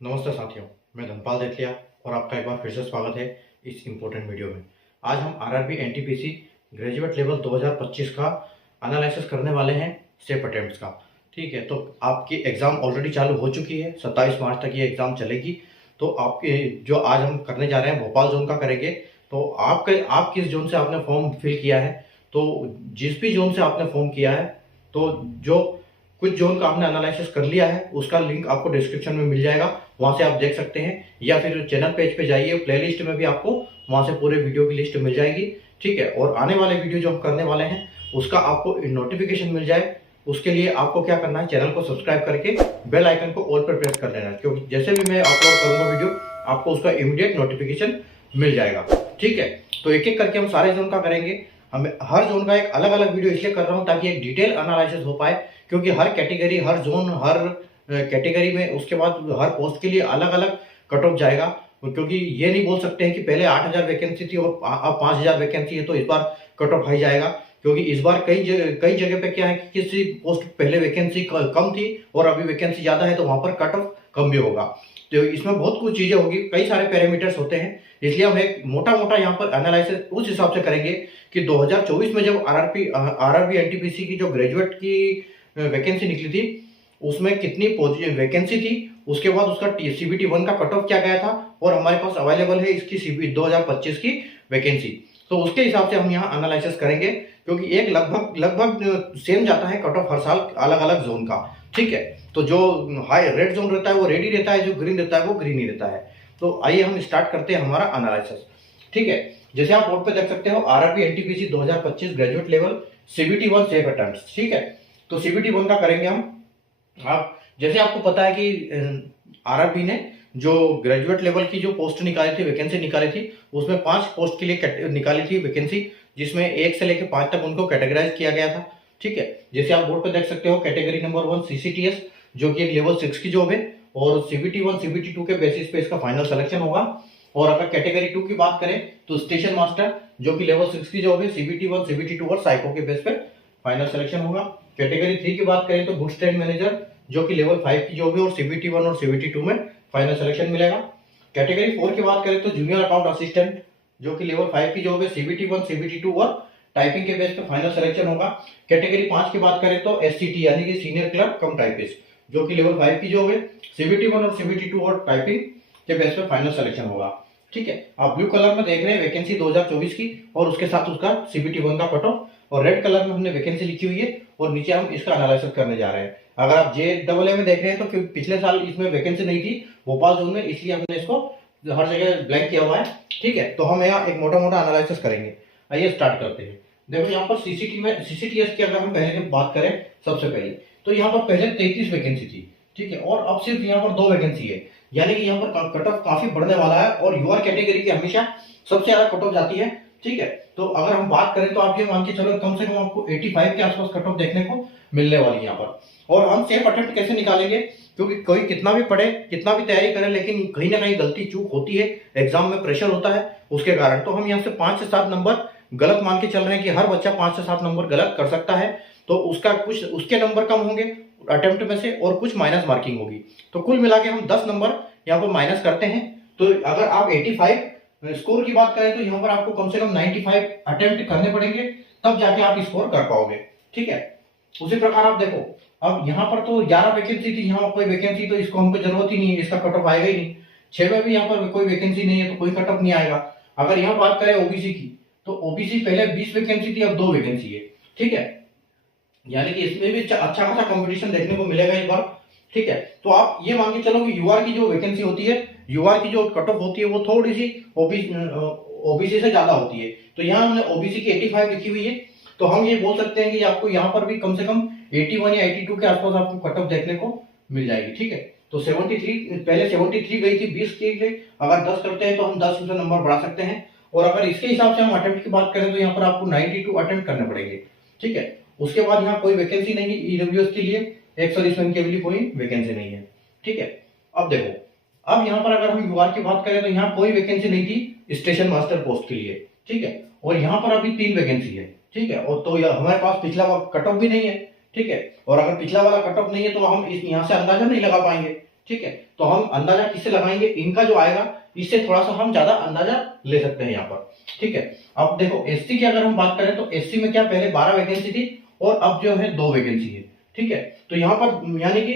नमस्ते साथियों, मैं धनपाल देथिया और आपका एक बार फिर से स्वागत है इस इम्पोर्टेंट वीडियो में। आज हम आरआरबी एनटीपीसी ग्रेजुएट लेवल 2025 का एनालिसिस करने वाले हैं सेफ अटेम्प्ट्स का। ठीक है, तो आपकी एग्ज़ाम ऑलरेडी चालू हो चुकी है, 27 मार्च तक ये एग्ज़ाम चलेगी। तो आपके जो आज हम करने जा रहे हैं भोपाल जोन का करेंगे। तो आप किस जोन से आपने फॉर्म फिल किया है, तो जिस भी जोन से आपने फॉर्म किया है, तो जो कुछ जोन का आपने एनालिसिस कर लिया है उसका लिंक आपको डिस्क्रिप्शन में मिल जाएगा, वहां से आप देख सकते हैं। या फिर चैनल पेज पे जाइए, प्लेलिस्ट में भी आपको वहां से पूरे वीडियो की लिस्ट मिल जाएगी। ठीक है, और आने वाले वीडियो जो हम करने वाले हैं उसका आपको नोटिफिकेशन मिल जाए, उसके लिए आपको क्या करना है, चैनल को सब्सक्राइब करके बेल आइकन को ऑल पर प्रेस कर देना है, क्योंकि जैसे भी मैं अपलोड करूंगा वीडियो आपको उसका इमीडिएट नोटिफिकेशन मिल जाएगा। ठीक है, तो एक एक करके हम सारे जोन का करेंगे। हम हर जोन का एक अलग अलग वीडियो इसलिए कर रहा हूँ ताकि एक डिटेल एनालिसिस हो पाए, क्योंकि हर कैटेगरी, हर जोन, हर कैटेगरी में उसके बाद हर पोस्ट के लिए अलग अलग कट ऑफ जाएगा। क्योंकि ये नहीं बोल सकते हैं कि पहले 8,000 वैकेंसी थी और अब 5,000 वैकेंसी है तो इस बार कट ऑफ हाई जाएगा, क्योंकि इस बार कई जगह पे क्या है कि किसी पोस्ट पहले वैकेंसी कम थी और अभी वैकेंसी ज्यादा है, तो वहां पर कट ऑफ कम भी होगा। तो इसमें बहुत कुछ चीजें होगी, कई सारे पैरामीटर्स होते हैं, इसलिए हम एक मोटा मोटा यहाँ पर एनालिसिस उस हिसाब से करेंगे कि 2024 में जब आरआरबी एनटीपीसी की जो ग्रेजुएट की वैकेंसी निकली थी उसमें कितनी वैकेंसी थी, उसके बाद उसका सीबीटी 1 का कट ऑफ क्या गया था, और हमारे पास अवेलेबल है इसकी सीबी 2025 की वैकेंसी। तो उसके हिसाब से हम यहाँ एनालिसिस करेंगे, क्योंकि एक लगभग सेम जाता है कट ऑफ हर साल अलग अलग जोन का। ठीक है, तो जो हाई रेड जोन रहता है वो रेड ही रहता है, जो ग्रीन रहता है वो ग्रीन ही रहता है। तो आइए हम स्टार्ट करते हैं हमारा एनालिसिस। ठीक है, जैसे आप बोर्ड पे देख सकते हो RRB NTPC 2025 graduate level CBT 1 safe attempts. ठीक है, तो सीबीटी 1 का करेंगे हम। आप जैसे आपको पता है कि आरआरबी ने जो ग्रेजुएट लेवल की जो पोस्ट निकाली थी, वैकेंसी निकाली थी, उसमें 5 पोस्ट के लिए निकाली थी वैकेंसी, जिसमें 1 से लेकर 5 तक उनको कैटेगराइज किया गया था। ठीक है, जैसे आप बोर्ड पर देख सकते हो कैटेगरी नंबर 1 सीसीटीएस, जो कि एक लेवल 6 की जॉब है, और सीबीटी 1 सीबीटी 2 के बेसिस पे इसका फाइनल सिलेक्शन होगा। और अगर कैटेगरी 2 की बात करें तो स्टेशन मास्टर, जो कि लेवल 6 की जॉब है, सीबीटी 1 सीबीटी 2 और साइको के बेस पे फाइनल सिलेक्शन होगा। कैटेगरी 3 की बात करें तो गुड्स ट्रेड मैनेजर, जो कि लेवल 5 की जॉब है, और सीबीटी 1 और सीबीटी 2 में फाइनल सिलेक्शन मिलेगा। कैटेगरी 4 की बात करें तो जूनियर अकाउंट असिस्टेंट, जो कि लेवल 5 की जॉब है, सीबीटी 1 सीबीटी 2 और टाइपिंग के बेस पे फाइनल सिलेक्शन होगा। कैटेगरी 5 की बात करें तो एससीटी यानी कि सीनियर क्लर्क कम टाइपिस्ट, जो कि लेवल 5 की जॉब है, सीबीटी 1 और सीबीटी 2 और टाइपिंग के बेस पे फाइनल सिलेक्शन होगा। ठीक है, आप ब्लू कलर में देख रहे हैं वैकेंसी 2024 की और उसके साथ उसका सीबीटी 1 का कट ऑफ, और रेड कलर में हमने वैकेंसी लिखी हुई है और नीचे हम इसका एनालिसिस करने जा रहे हैं। अगर आप JAA में देख रहे हैं तो पिछले साल इसमें वैकेंसी नहीं थी भोपाल जोन में, इसलिए हमने इसको हर जगह ब्लैंक किया हुआ है। ठीक है, तो हम यहाँ एक मोटा मोटा एनालिसिस करेंगे। आइए स्टार्ट करते हैं। देखो यहाँ पर सीसीटीएस की अगर हम पहले बात करें, सबसे पहले तो यहाँ पर पहले 33 वैकेंसी थी। ठीक है, और अब सिर्फ यहाँ पर 2 वैकेंसी है, यानी कि यहाँ पर कट ऑफ काफी बढ़ने वाला है, और यूआर कैटेगरी की हमेशा सबसे ज्यादा कट ऑफ जाती है। ठीक है, तो अगर हम बात करें तो आप ये मान के चलो कम से कम आपको 85 के आसपास कट ऑफ देखने को मिलने वाली है यहाँ पर। और हम सेफ अटेम्प्ट कैसे निकालेंगे, क्योंकि कोई कितना भी पढ़े, कितना भी तैयारी करे, लेकिन कहीं ना कहीं गलती चूक होती है, एग्जाम में प्रेशर होता है उसके कारण। तो हम यहाँ से 5 से 7 नंबर गलत मान के चल रहे हैं कि हर बच्चा 5 से 7 नंबर गलत कर सकता है, तो उसका कुछ उसके नंबर कम होंगे अटेम्प्ट में से और कुछ माइनस मार्किंग होगी, तो कुल मिला के हम 10 नंबर यहाँ पर माइनस करते हैं। तो अगर आप 85 स्कोर की बात करें तो यहाँ पर आपको कम से कम 95 अटेम्प्ट करने पड़ेंगे, तब जाके आप स्कोर कर पाओगे। ठीक है, उसी प्रकार आप देखो, अब यहाँ पर तो 11 वैकेंसी थी, यहाँ कोई वैकेंसी तो इसको हमको जरूरत ही नहीं है, इसका कट ऑफ आएगा ही नहीं। 6 में भी यहाँ पर कोई वैकेंसी नहीं है तो कोई कट ऑफ नहीं आएगा। अगर यहाँ बात करें ओबीसी की, तो ओबीसी पहले 20 वैकेंसी थी, अब 2 वैकेंसी है। ठीक है, यानी कि इसमें भी अच्छा खासा कंपटीशन देखने को मिलेगा इस बार। ठीक है, तो आप ये मान के चलो कि यूआर की जो वैकेंसी होती है, यूआर की जो कट ऑफ होती है वो थोड़ी सी ओबीसी से ज्यादा होती है। तो यहाँ हमने ओबीसी की 85 लिखी हुई है, तो हम ये बोल सकते हैं कि आपको यहाँ पर भी कम से कम 81 या 82 के आसपास आपको कट ऑफ देखने को मिल जाएगी। ठीक है, तो 73 पहले 73 गई थी 20 के लिए, अगर 10 करते हैं तो हम 10 से नंबर बढ़ा सकते हैं। और अगर इसके हिसाब से हम अटेम्प्ट की बात करें तो यहाँ पर आपको 92 अटेम्प्ट करने पड़ेंगे। ठीक है, उसके बाद यहाँ कोई वैकेंसी नहीं है ईडब्ल्यूएस के लिए, एक्स सर्विसमैन के लिए कोई वैकेंसी नहीं है। ठीक है, अब देखो, अब यहाँ पर अगर हम यूआर की बात करें तो यहाँ कोई वैकेंसी नहीं थी स्टेशन मास्टर पोस्ट के लिए। ठीक है, और यहाँ पर अभी 3 वैकेंसी है। ठीक है, और तो हमारे पास पिछला कट ऑफ भी नहीं है। ठीक है, और अगर पिछला वाला कट ऑफ नहीं है तो हम इस यहाँ से अंदाजा नहीं लगा पाएंगे। ठीक है। तो हम अंदाजा किससे लगाएंगे, इनका जो आएगा इससे थोड़ा सा हम ज्यादा अंदाजा ले सकते हैं यहाँ पर, ठीक है। अब देखो एससी की अगर हम बात करें तो एससी में क्या पहले 12 वैकेंसी थी और अब जो है 2 वैकेंसी है, ठीक है। तो यहाँ पर यानी कि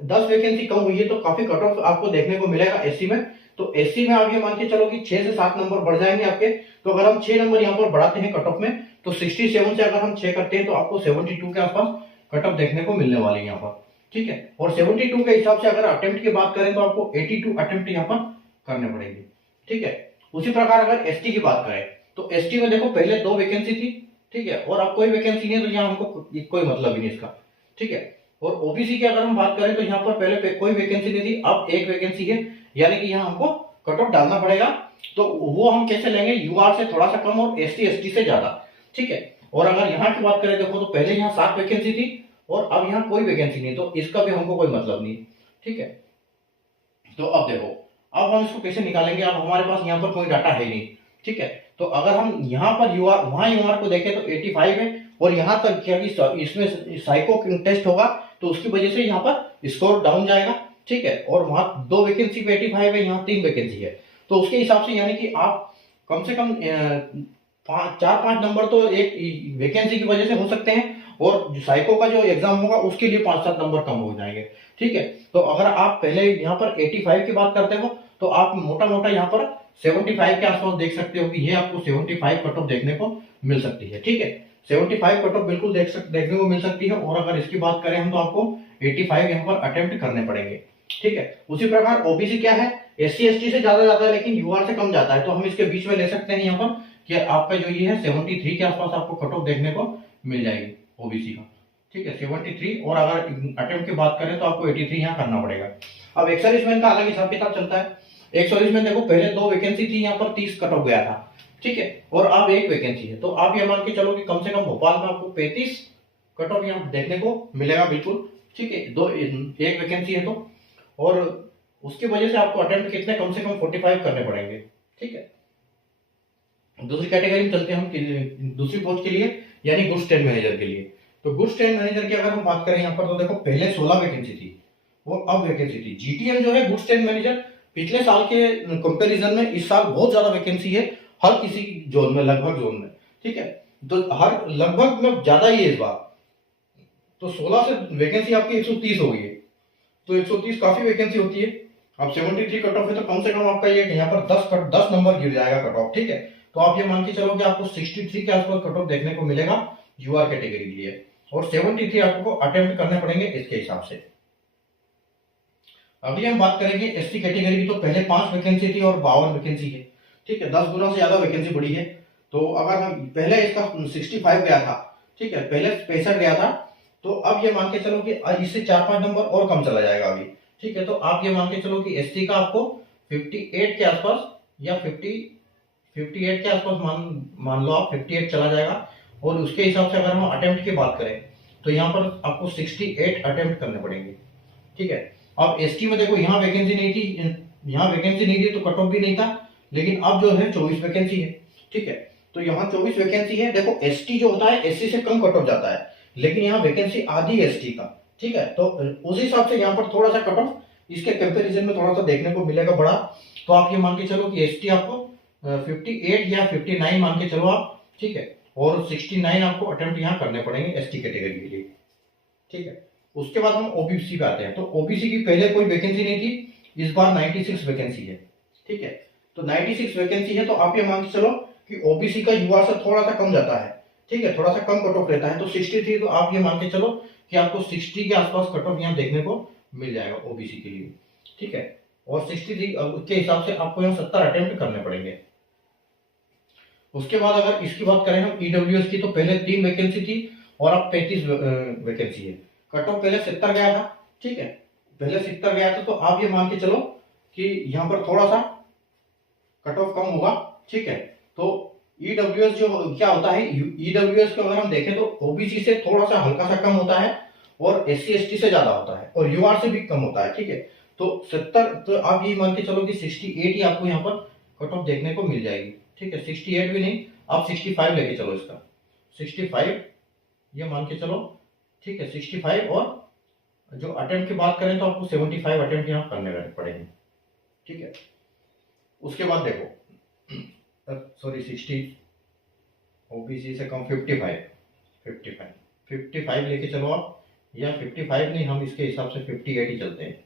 10 वैकेंसी कम हुई है, तो काफी कट ऑफ आपको देखने को मिलेगा एससी में। तो एससी में आप ये मान के चलो कि 6 से 7 नंबर बढ़ जाएंगे आपके। तो अगर हम 6 नंबर यहाँ पर बढ़ाते हैं कट ऑफ में, तो 67 से अगर हम 6 करते हैं तो आपको 72 के आसपास कट ऑफ देखने को मिलने वाली है यहाँ पर, ठीक है। और 72 के हिसाब से अगर अटेम्प्ट की बात करें तो आपको 82 अटेम्प्ट यहाँ पर करने पड़ेंगे, ठीक है। उसी प्रकार अगर एसटी की बात करें तो एसटी में देखो पहले 2 वैकेंसी थी, ठीक है, और अब कोई वैकेंसी नहीं है, तो यहाँ हमको कोई मतलब ही नहीं इसका, ठीक है। और ओबीसी की अगर हम बात करें तो यहाँ पर पहले कोई वैकेंसी नहीं थी, अब 1 वैकेंसी है, यानी कि यहाँ हमको कट ऑफ डालना पड़ेगा। तो वो हम कैसे लेंगे, यूआर से थोड़ा सा कम और एसटी एसटी से ज्यादा, ठीक है। और अगर यहाँ की बात करें देखो तो पहले यहाँ 7 वैकेंसी थी और अब यहाँ कोई वैकेंसी नहीं, तो इसका भी हमको कोई मतलब नहीं, ठीक है। तो अब देखो अब हम इसको कैसे निकालेंगे, अब हमारे पास यहाँ पर कोई डाटा है नहीं, ठीक है। तो अगर हम यहाँ पर यूआर वहां यूआर को देखें तो 85 है, और यहाँ तक क्या कि इसमें साइको टेस्ट होगा तो उसकी वजह से यहाँ पर स्कोर डाउन जाएगा, ठीक है। और वहां 2 वैकेंसी पे 85 है, यहाँ 3 वैकेंसी है, तो उसके हिसाब से यानी कि आप कम से कम 4-5 नंबर तो एक वैकेंसी की वजह से हो सकते हैं, और साइको का जो एग्जाम होगा उसके लिए 5-7 नंबर कम हो जाएंगे, ठीक है। तो अगर आप पहले यहाँ पर 85 की बात करते हो तो आप मोटा मोटा यहाँ पर 75 के आसपास देख सकते हो कि ये आपको 75 कट ऑफ देखने को मिल सकती है, ठीक है। 75 कट ऑफ बिल्कुल देखने को मिल सकती है। और अगर इसकी बात करें हम तो आपको 85 यहाँ पर अटेम्प्ट करने पड़ेंगे, ठीक है। उसी प्रकार ओबीसी क्या है, एससी एसटी से ज्यादा जाता है लेकिन यूआर से कम जाता है, तो हम इसके बीच में ले सकते हैं यहाँ पर कि आपका जो ये है 73 के आसपास आपको कट ऑफ देखने को मिल जाएगी ओबीसी का, ठीक है 73। और अगर अटेम्प्ट की बात करें तो आपको 83 यहाँ करना पड़ेगा। अब एक्स सर्विसमैन का अलग हिसाब किताब चलता है। एक्स सर्विसमैन देखो पहले 2 वैकेंसी थी, यहाँ पर 30 कट ऑफ गया था, ठीक है, और अब 1 वैकेंसी है, तो आप ये मान के चलो कि कम से कम भोपाल में आपको 35 कट ऑफ यहाँ देखने को मिलेगा बिल्कुल, ठीक है। 1 वैकेंसी है तो, और उसकी वजह से आपको अटेम्प्ट कितने कम से कम 45 करने पड़ेंगे, ठीक है। दूसरी कैटेगरी में चलते हैं हम दूसरी पोस्ट के लिए, यानी गुड्स ट्रेड मैनेजर के लिए। तो गुड्स ट्रेड मैनेजर की अगर हम बात करें यहाँ पर तो देखो पहले 16 वैकेंसी थी, वो अब वैकेंसी थी। जीटीएम जो है गुड्स ट्रेड मैनेजर पिछले साल के कंपैरिजन में इस साल बहुत ज्यादा वैकेंसी है, हर किसी जोन में, लगभग जोन में, ठीक है। तो हर लगभग में ज्यादा ही है इस बार, तो 16 से वैकेंसी आपकी 130 हो गई है, तो 130 काफी वैकेंसी होती है। अब 73 कट ऑफ है तो कम से कम आपका ये यहाँ पर 10 नंबर गिर जाएगा कट ऑफ, ठीक है। तो आप ये मान के चलो कि आपको 63 के आसपास कट ऑफ देखने को मिलेगा यूआर कैटेगरी के लिए, और 73 आपको अटेम्प्ट करने पड़ेंगे इसके हिसाब से। अभी हम बात करेंगे एसटी कैटेगरी की, तो पहले 5 वैकेंसी थी और 52 वैकेंसी है, ठीक है, 10 गुना से ज्यादा वैकेंसी बढ़ी है। तो अगर हम पहले इसका 65 गया था, ठीक है, पहले 65 गया था, तो अब ये मान के चलो कि इससे 4-5 नंबर और कम चला जाएगा अभी, ठीक है। तो आप ये मान के चलो कि एसटी का आपको 58 के आसपास या 58 के आसपास मान लो आप 58 चला जाएगा। और उसके हिसाब से अगर हम अटेम्प्ट की बात करें तो यहाँ पर आपको 68 अटेम्प्ट करने पड़ेंगे, ठीक है। अब एसटी में देखो यहाँ वैकेंसी नहीं थी, यहाँ वैकेंसी नहीं थी तो कट ऑफ भी नहीं था, लेकिन अब जो है 24 वैकेंसी है, ठीक है। तो यहाँ 24 वैकेंसी है। देखो एसटी जो होता है एससी से कम कट ऑफ जाता है, लेकिन यहाँ वैकेंसी आधी है एसटी का, ठीक है। तो उस हिसाब से यहाँ पर थोड़ा सा कट ऑफ इसके कंपैरिजन में थोड़ा सा देखने को मिलेगा बड़ा। तो आप ये मान के चलो कि एसटी आपको 58 या 59 मान के चलो आप, ठीक है, और 69 आपको अटेम्प्ट यहाँ करने पड़ेंगे एसटी कैटेगरी के लिए, ठीक है। उसके बाद हम ओबीसी पे आते हैं। तो ओबीसी की पहले कोई वैकेंसी नहीं थी, इस बार 96 वैकेंसी है, ठीक है। तो 96 वैकेंसी है, तो आप ये मान के चलो कि ओबीसी का यूआर से थोड़ा सा कम जाता है, ठीक है, थोड़ा सा कम कट ऑफ रहता है, तो 63। तो आप ये मान के चलो कि आपको 60 के आसपास कट ऑफ यहाँ देखने को मिल जाएगा ओबीसी के लिए, ठीक है। और 63 के हिसाब से आपको यहाँ 70 अटेम्प्ट करने पड़ेंगे। उसके बाद अगर इसकी बात करें हम ईडब्ल्यूएस की, तो पहले 3 वैकेंसी थी और अब 35 वैकेंसी है। कट ऑफ पहले 70 गया था, ठीक है, पहले 70 गया था, तो आप ये मान के चलो कि यहाँ पर थोड़ा सा कट ऑफ कम होगा, ठीक है। तो ईडब्ल्यूएस जो क्या होता है, ईडब्ल्यूएस को अगर हम देखें तो ओबीसी से थोड़ा सा हल्का सा कम होता है और एससी एसटी से ज्यादा होता है और यूआर से भी कम होता है, ठीक है। तो 70, तो आप ये मान के चलो कि 68 ही आपको यहाँ पर कट ऑफ देखने को मिल जाएगी, ठीक है। 68 भी नहीं, आप 65 लेके चलो, इसका 65 ये मान के चलो, ठीक है, 65 और जो अटेम्प्ट की बात करें तो आपको 75 अटेम्प्ट यहाँ करने पड़ेंगे, ठीक है। उसके बाद देखो सॉरी 60, ओबीसी से कम 55 लेके चलो आप, या 55 नहीं, हम इसके हिसाब से 58 ही चलते हैं,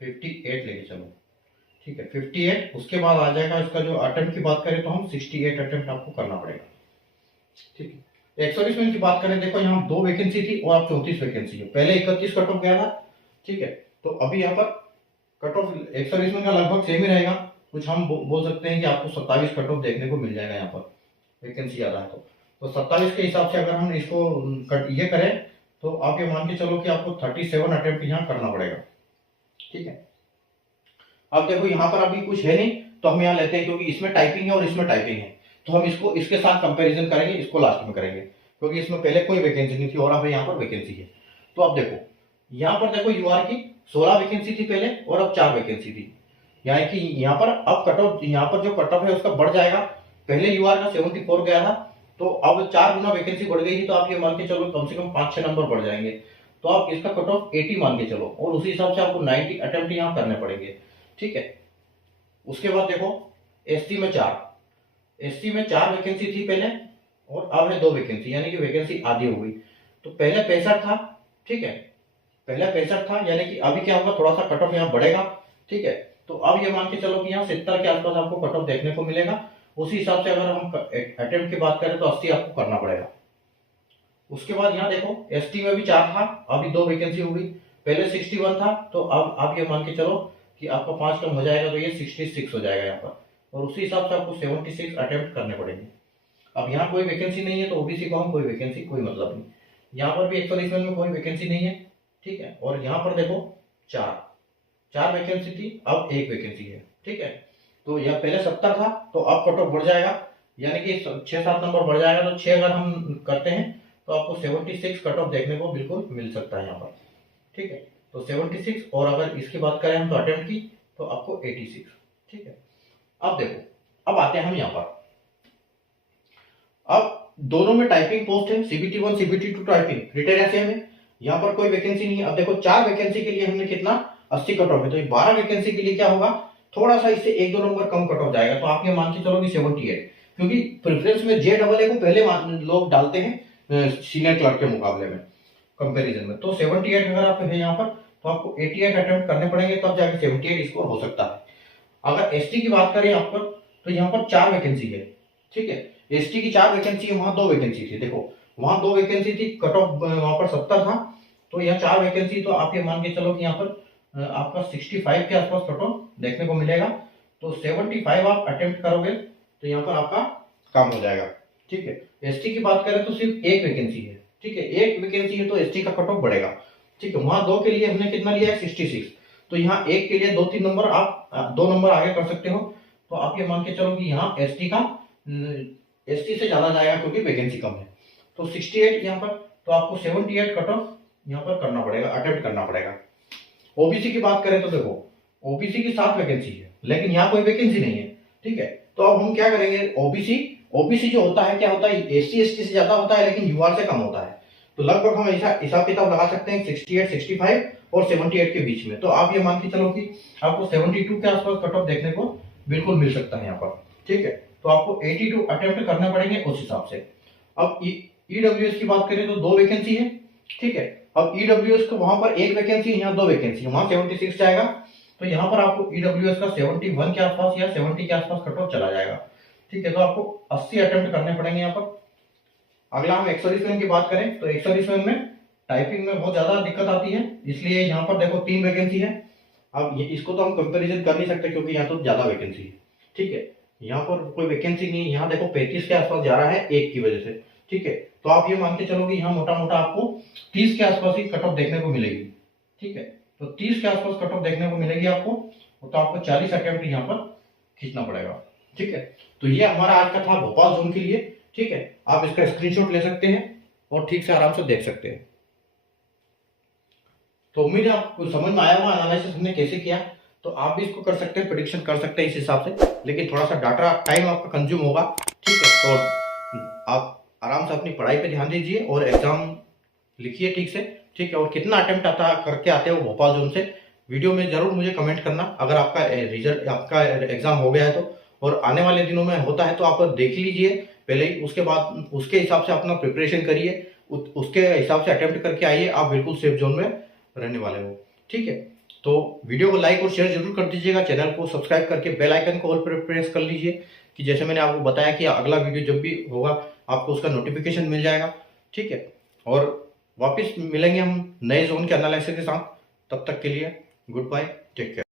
58 लेके चलो, ठीक है 58। उसके बाद आ जाएगा इसका जो अटेम्प्ट की बात करें तो हम 68 अटेम्प्ट आपको करना पड़ेगा, ठीक है। 120 की बात करें, देखो यहाँ 2 वैकेंसी थी और अब 34 वैकेंसी है, पहले 31 कट ऑफ गया था, ठीक है। तो अभी यहाँ पर कट ऑफ 120 का लगभग सेम ही रहेगा, कुछ हम बोल सकते हैं कि आपको 27 कट ऑफ देखने को मिल जाएगा यहाँ पर, वैकेंसी ज़्यादा है तो 27 के हिसाब से अगर हम इसको ये करें तो आप ये मान के चलो कि आपको 37 अटेम्प्ट यहाँ करना पड़ेगा, ठीक है। अब देखो यहाँ पर अभी कुछ है नहीं तो हम यहाँ लेते हैं, क्योंकि इसमें टाइपिंग है और इसमें टाइपिंग है, तो हम इसको इसके साथ कंपैरिजन करेंगे, इसको लास्ट में करेंगे, क्योंकि इसमें पहले कोई वैकेंसी नहीं थी और अब यहाँ पर वैकेंसी है। तो अब देखो यहाँ पर देखो यूआर की 16 वैकेंसी थी पहले और अब 4 वैकेंसी थी, यानी कि यहाँ पर अब कट ऑफ, यहाँ पर जो कट ऑफ है उसका बढ़ जाएगा। पहले यूआर का 74 गया था, तो अब 4 गुना वैकेंसी बढ़ गई थी, तो आप ये मान के चलो कम से कम 5-6 नंबर बढ़ जाएंगे, तो आप इसका कट ऑफ 80 मान के चलो, और उसी हिसाब से आपको 90 अटेम्प्ट यहाँ करने पड़ेंगे, ठीक है। उसके बाद देखो एससी में 4 वैकेंसी थी पहले और अब है 2 वैकेंसी, यानी कि वैकेंसी आधी हो गई। तो पहले 65 था, ठीक है, पहले 65 था, यानी कि अभी क्या होगा, थोड़ा सा कट ऑफ यहाँ बढ़ेगा, ठीक है। तो अब ये मान के चलो कि यहाँ 70 के आसपास आपको कट ऑफ देखने को मिलेगा। उसी हिसाब से अगर हम अटेम्प्ट की बात करें तो 80 आपको करना पड़ेगा। उसके बाद यहाँ देखो एसटी में भी 4 था, अभी 2 वैकेंसी हो गई, पहले 61 था, तो अब आप ये मान के चलो कि आपका 5 कम हो जाएगा, तो ये 66 हो जाएगा यहाँ पर, और उसी हिसाब से आपको 76 अटेम्प्ट करने पड़ेंगे। अब यहाँ कोई वैकेंसी नहीं है तो ओबीसी को हम कोई वैकेंसी कोई मतलब नहीं, यहाँ पर भी 120 में कोई वैकेंसी नहीं है, ठीक है। और यहाँ पर देखो 4 वैकेंसी थी, अब 1 वैकेंसी है, ठीक है। तो यह पहले 70 था, तो अब कट ऑफ बढ़ जाएगा, यानी कि 6-7 नंबर बढ़ जाएगा, तो 6 अगर हम करते हैं तो आपको 76 कट ऑफ देखने को बिल्कुल मिल सकता है यहाँ पर, ठीक है। तो 76, और अगर इसकी बात करें हम तो अटेम्प्ट की, तो आपको 86, ठीक है। अब देखो, अब आते हैं हम यहाँ पर, अब दोनों में टाइपिंग पोस्ट है, CBT 1 CBT 2 typing, criteria same है, यहाँ पर कोई वैकेंसी नहीं है। अब देखो 4 वैकेंसी के लिए हमने कितना 80 कट ऑफ है, तो 12 वैकेंसी के लिए क्या होगा, थोड़ा सा इससे 1-2 नंबर कम कट ऑफ जाएगा, तो आप ये मान के चलो कि 78, क्योंकि प्रेफरेंस में JAA को पहले लोग डालते हैं सीनियर क्लर्क के मुकाबले में, कंपैरिजन में। तो 78 अगर आप है यहाँ पर, तो आपको 88 अटेम्प्ट करने पड़ेंगे, तब जाके 78 स्कोर हो सकता है। अगर एसटी की बात करें यहाँ पर, तो यहाँ पर 4 वैकेंसी है, ठीक है। एसटी की 4 वैकेंसी है, वहां 2 वैकेंसी थी, देखो वहां 2 वैकेंसी थी, कट ऑफ वहां पर 70 था, तो यहाँ 4 वैकेंसी, तो आप ये मान के चलो कि यहाँ पर आपका 65 के आसपास कट ऑफ देखने को मिलेगा। तो 75 आप अटेम्प्ट करोगे तो यहाँ पर आपका काम हो जाएगा, ठीक है। एसटी की बात करें तो सिर्फ 1 वैकेंसी है, ठीक है, 1 वैकेंसी है, तो एसटी का कट ऑफ बढ़ेगा, ठीक है। वहां 2 के लिए हमने कितना लिया है 66, तो यहाँ 1 के लिए 2-3 नंबर आप 2 नंबर आगे कर सकते हो, तो आप ये मान के चलो कि यहाँ एसटी से ज्यादा जाएगा क्योंकि वैकेंसी कम है। तो 68 यहाँ पर, तो आपको 78 कट ऑफ यहाँ पर करना पड़ेगा, अटेम्प्ट करना पड़ेगा। ओबीसी की बात करें तो देखो ओबीसी की 7 वैकेंसी है, लेकिन यहाँ कोई वैकेंसी नहीं है, ठीक है। तो अब हम क्या करेंगे, ओबीसी जो होता है, क्या होता है, एससी एसटी से ज्यादा होता है लेकिन यूआर से कम होता है, तो लगभग हम ऐसा हिसाब किताब लगा सकते हैं 68, 65 और 78 के बीच में। तो आप ये मान के चलो कि आपको 72 के आसपास कट ऑफ देखने को बिल्कुल मिल सकता है यहाँ पर, ठीक है। तो आपको 82 अटेम्प्ट करने पड़ेंगे उस हिसाब से। अब ईडब्ल्यूएस की बात करें तो 2 वैकेंसी है, ठीक है। अब ईडब्ल्यूएस को वहां पर 1 वैकेंसी है, यहाँ 2 वैकेंसी है, वहां 76 जाएगा, तो यहाँ पर आपको ईडब्ल्यूएस का 71 के आसपास या 70 के आसपास कट ऑफ चला जाएगा, ठीक है। तो आपको 80 अटेम्प्ट करने पड़ेंगे यहाँ पर। अगला हम एक्सर्विसमैन की बात करें तो एक्सर्विसमैन में टाइपिंग में बहुत ज्यादा दिक्कत आती है, इसलिए यहाँ पर देखो 3 वैकेंसी है। अब इसको तो हम कंपैरिजन कर नहीं सकते क्योंकि यहाँ तो ज्यादा वैकेंसी है, ठीक है। यहाँ पर कोई वैकेंसी नहीं है, यहाँ देखो 35 के आसपास जा रहा है 1 की वजह से, ठीक है। तो आप ये मान के चलो कि यहाँ मोटा मोटा आपको 30 के आसपास ही कट ऑफ देखने को मिलेगी, ठीक है। तो 30 के आसपास कट ऑफ देखने को मिलेगी आपको, तो आपको 40 अटेम्प्ट यहाँ पर खींचना पड़ेगा, ठीक है। तो ये हमारा आज का था भोपाल जोन के लिए, ठीक है। आप इसका स्क्रीनशॉट ले सकते हैं और ठीक से आराम से देख सकते हैं। तो उम्मीद है आपको समझ में आया होगा एनालिसिस हमने कैसे किया, तो आप भी इसको कर सकते हैं, प्रेडिक्शन कर सकते हैं इस हिसाब से, लेकिन थोड़ा सा डाटा टाइम आपका कंज्यूम होगा, ठीक है। तो आप आराम से अपनी पढ़ाई पे ध्यान दीजिए और एग्जाम लिखिए ठीक से, ठीक है, और कितना अटेम्प्ट आता करके आते हो भोपाल जोन से, वीडियो में जरूर मुझे कमेंट करना। अगर आपका रिजल्ट, आपका एग्जाम हो गया है तो, और आने वाले दिनों में होता है तो आप देख लीजिए पहले ही, उसके बाद उसके हिसाब से अपना प्रिपरेशन करिए, उसके हिसाब से अटेम्प्ट करके आइए, आप बिल्कुल सेफ जोन में रहने वाले हो। ठीक है, तो वीडियो को लाइक और शेयर जरूर कर दीजिएगा, चैनल को सब्सक्राइब करके बेल आइकन को ऑल पर प्रेस कर लीजिए, कि जैसे मैंने आपको बताया कि अगला वीडियो जब भी होगा आपको उसका नोटिफिकेशन मिल जाएगा। ठीक है, और वापस मिलेंगे हम नए जोन के एनालिसिस के साथ। तब तक के लिए गुड बाय, टेक केयर।